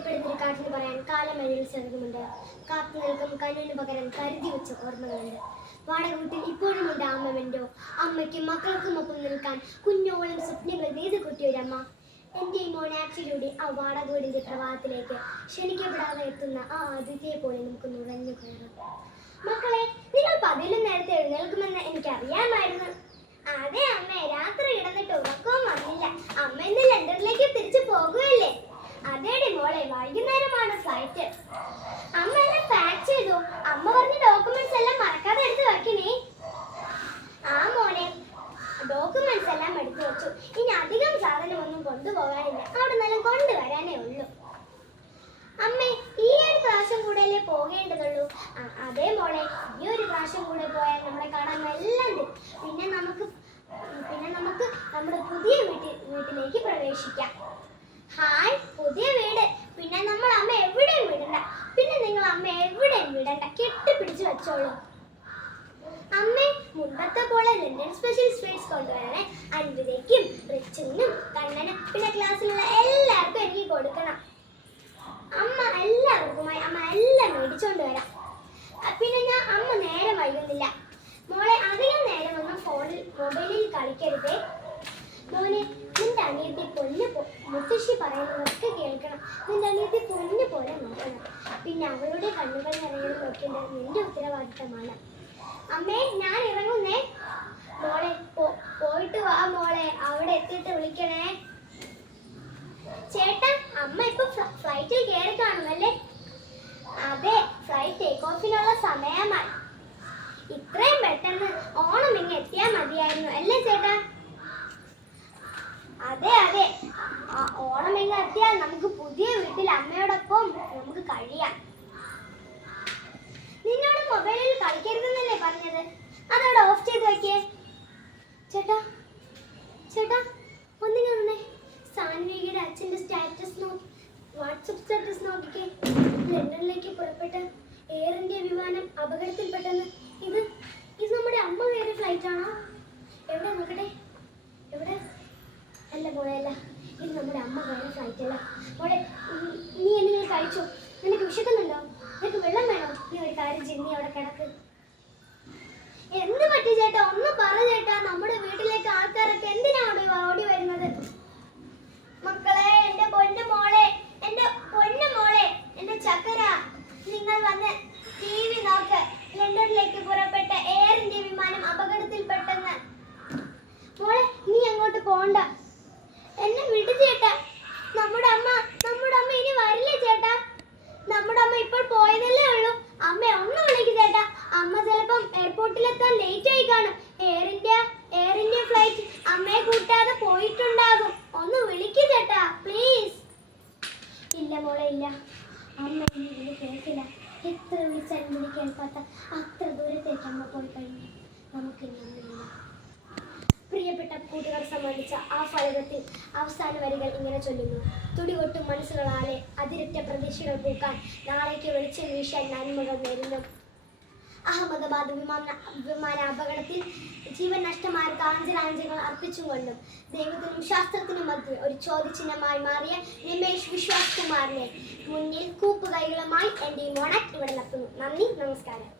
പേടിപ്പെടുന്നൊരു കാറ്റിന് പറയാൻ കാലമഴയിൽ ചെറുതുമുണ്ട്. കാത്തു നിൽക്കും കണ്ണിന് പകരം കരുതി വെച്ച ഓർമ്മകളുണ്ട്. വാടക വീട്ടിൽ ഇപ്പോഴുമുണ്ട് അമ്മമെൻ്റോ. അമ്മയ്ക്കും മക്കൾക്കും ഒപ്പം നിൽക്കാൻ കുഞ്ഞോളം സ്വപ്നങ്ങൾ നെയ്ത് കൂട്ടിയൊരമ്മ. എൻ്റെ മോനാക്സിലൂടെ ആ വാടക വീടിൻ്റെ പ്രവാഹത്തിലേക്ക് ക്ഷണിക്കപ്പെടാതെ എത്തുന്ന ആ അതിഥിയെ പോലെ നമുക്ക് നുഴഞ്ഞു കയറാം. മക്കളെ, നിങ്ങൾ പതിലും നേരത്തെ എഴുന്നേൽക്കുമെന്ന് എനിക്കറിയാമായിരുന്നു. അതെ അമ്മേ, രാത്രി കിടന്നിട്ട് ഉറക്കവും വന്നില്ല. അമ്മ ഇന്ന് ലണ്ടനിലേക്ക് തിരിച്ചു പോകുകയല്ലേ? അതേടി മോളെ, വൈകുന്നേരമാണ് ഫ്ലൈറ്റ്. അമ്മ എല്ലാം പാക്ക് ചെയ്തു. അമ്മ പറഞ്ഞ ഡോക്യുമെന്റ്സ് എല്ലാം മറക്കാതെ എടുത്ത് വെക്കണേ. ആ മോനെ, ഡോക്യുമെന്റ്സ് എല്ലാം എടുത്തു വെച്ചു. ഇനി അധികം സാധനമൊന്നും കൊണ്ടുപോകാനില്ല. അവിടെ നിന്നെല്ലാം കൊണ്ടുവരാനേ ഉള്ളൂ. അമ്മേ, ഈ ഒരു പ്രാവശ്യം കൂടെയല്ലേ പോകേണ്ടതുള്ളൂ? അതേ മോളെ, ഈ ഒരു പ്രാവശ്യം കൂടെ പോയാൽ നമ്മളെ കാണാൻ എല്ലാം ഉണ്ട്. പിന്നെ നമുക്ക് നമ്മുടെ പുതിയ വീട്ടിലേക്ക് പ്രവേശിക്കാം. ഹായ്, പുതിയ വീട്. പിന്നെ നമ്മൾ അമ്മ എവിടെയും വിടണ്ട. പിന്നെ നിങ്ങൾ അമ്മ എവിടെയും വിടണ്ട, കെട്ടിപ്പിടിച്ച് വെച്ചോളൂ. അമ്മേ, മുൻപത്തെ പോലെ ലണ്ടൻ സ്പെഷ്യൽ സ്വീറ്റ്സ് കൊണ്ടുവരണേ. അൻവിതയ്ക്കും റിച്ചിനും കണ്ണനും പിന്നെ ക്ലാസ്സിലുള്ള എല്ലാവർക്കും എനിക്ക് കൊടുക്കണം. അമ്മ എല്ലാവർക്കുമായി അമ്മ എല്ലാം മേടിച്ചോണ്ട് വരാം. പിന്നെ അമ്മ നേരെ വൈകുന്നില്ല. മോളെ, അധികം നേരമൊന്നും മൊബൈലിൽ കളിക്കരുതേ. മോനെ, നിന്റെ അനിയത്തി മുത്തശ്ശി പറയുന്നതൊക്കെ കേൾക്കണം. നിന്റെ അനിയത്തി പൊന്നു പോലെ നോക്കണം. പിന്നെ അവളുടെ കണ്ണുകൾ നിറയെ നോക്കേണ്ടത് നിന്റെ ഉത്തരവാദിത്തമാണ്. അമ്മേ, ഞാൻ ഇറങ്ങുന്നേ. മോളെ, പോയിട്ട് വാ മോളെ. അവിടെ എത്തിയിട്ട് വിളിക്കണേ. ചേട്ടാ, അമ്മ ഇപ്പൊ ഫ്ലൈറ്റിൽ കയറി കാണുമല്ലേ? അതെ, ഫ്ലൈറ്റ് ടേക്ക് ഓഫിനുള്ള സമയമായി. ഇത്രയും പെട്ടെന്ന് ഓണം ഇങ്ങ് എത്തിയാൽ മതിയായിരുന്നു അല്ലേ ചേട്ടാ? അതെ അതെ, ഓണം ഇങ്ങ് എത്തിയാൽ നമുക്ക് പുതിയ വീട്ടിൽ അമ്മയോടൊപ്പം നമുക്ക് കഴിയാം. നിന്നോട് മൊബൈലിൽ കളിക്കരുതെന്നല്ലേ പറഞ്ഞത്? അതവിടെ ഓഫ് ചെയ്ത് വെക്കേ. ചേട്ടാ ചേട്ടാ, ഒന്നിങ്ങ് വന്നേ. സാൻവിയുടെ അച്ഛൻ്റെ വാട്സപ്പ് സ്റ്റാറ്റസ് നോക്കിക്കേ. ലണ്ടനിലേക്ക് പുറപ്പെട്ട എയർ ഇന്ത്യ വിമാനം അപകടത്തിൽപ്പെട്ടെന്ന്. ഇത് നമ്മുടെ അമ്മ കയറിയ ഫ്ലൈറ്റ് ആണോ? എവിടെ നോക്കട്ടെ. എവിടെ? അല്ല മോളെ, അല്ല, ഇത് നമ്മുടെ അമ്മ കയറിയ ഫ്ലൈറ്റ് അല്ല. മോളെ, നീ എന്തെങ്കിലും കഴിച്ചോ? നിനക്ക് വിശക്കുന്നുണ്ടോ? നിനക്ക് വെള്ളം വേണോ? നീ ഒരു കാര്യം ചെയ്ത് നീ അവിടെ കിടക്ക്. എന്ത് പറ്റി ചേട്ടാ? ഒന്ന് പറ ചേട്ടാ. നമ്മുടെ വീട്ടിലേക്ക് ആൾക്കാരൊക്കെ എന്തിനാ ഓടി വരുന്നത്? മക്കളെ, എന്റെ പൊന്നു മോളെ, എന്റെ ചക്കര, നിങ്ങൾ വന്ന് TV നോക്ക്. ലണ്ടനിലേക്ക് പുറപ്പെട്ട എയർ ഇന്ത്യ വിമാനം അപകടത്തിൽപ്പെട്ടെന്ന്. മോളെ, നീ അങ്ങോട്ട് പോണ്ട. എന്നെ വിട് ചേട്ടാ. നമ്മുടെ അമ്മ ഇനി വരില്ലേ ചേട്ടാ? നമ്മുടെ അമ്മ ഇപ്പോൾ പോയതല്ലേ ഉള്ളൂ. അമ്മ ഒന്ന് വിളിക്ക് ചേട്ടാ. അമ്മ ചിലപ്പം എയർപോർട്ടിലെത്താൻ ലേറ്റ് ആയി കാണും. എയർ ഇന്ത്യ ഫ്ലൈറ്റ് അമ്മയെ കൂട്ടാതെ പോയിട്ടുണ്ടാകും. ഒന്ന് വിളിക്ക് ചേട്ടാ, പ്ലീസ്. ഇല്ല മോളെ, ഇല്ല. അമ്മ ഇനി കേൾക്കില്ല. എത്ര വിളിച്ചാലും വിളി കേൾക്കാത്ത അത്ര ദൂരത്തേക്ക് അമ്മ പോയി കഴിഞ്ഞു. നമുക്കിനി ഒന്നുമില്ല. പ്രിയപ്പെട്ട കൂട്ടുകാർ സമ്മാനിച്ച ആ ഫലകത്തിൽ അവസാന വരികൾ ഇങ്ങനെ ചൊല്ലുന്നു. തുടികൊട്ടും മനസ്സുകളാലെ അതിരറ്റ പ്രതീക്ഷകൾ പൂക്കാൻ നാളേക്ക് വെളിച്ചം വീശാൻ നന്മകൾ നേരുന്നു. അഹമ്മദാബാദ് വിമാന അപകടത്തിൽ ജീവൻ നഷ്ടമായ കാഞ്ചനാഞ്ജലികൾ അർപ്പിച്ചും കൊണ്ടും ദൈവത്തിനും ശാസ്ത്രത്തിനും മധ്യേ ഒരു ചോദ്യചിഹ്നമായി മാറിയ രമേശ് വിശ്വാസ് കുമാറിനെ മുന്നിൽ കൂപ്പുകൈകളുമായി എൻ്റെ മോണാക്ട് ഇവിടെ നിർത്തുന്നു. നന്ദി, നമസ്കാരം.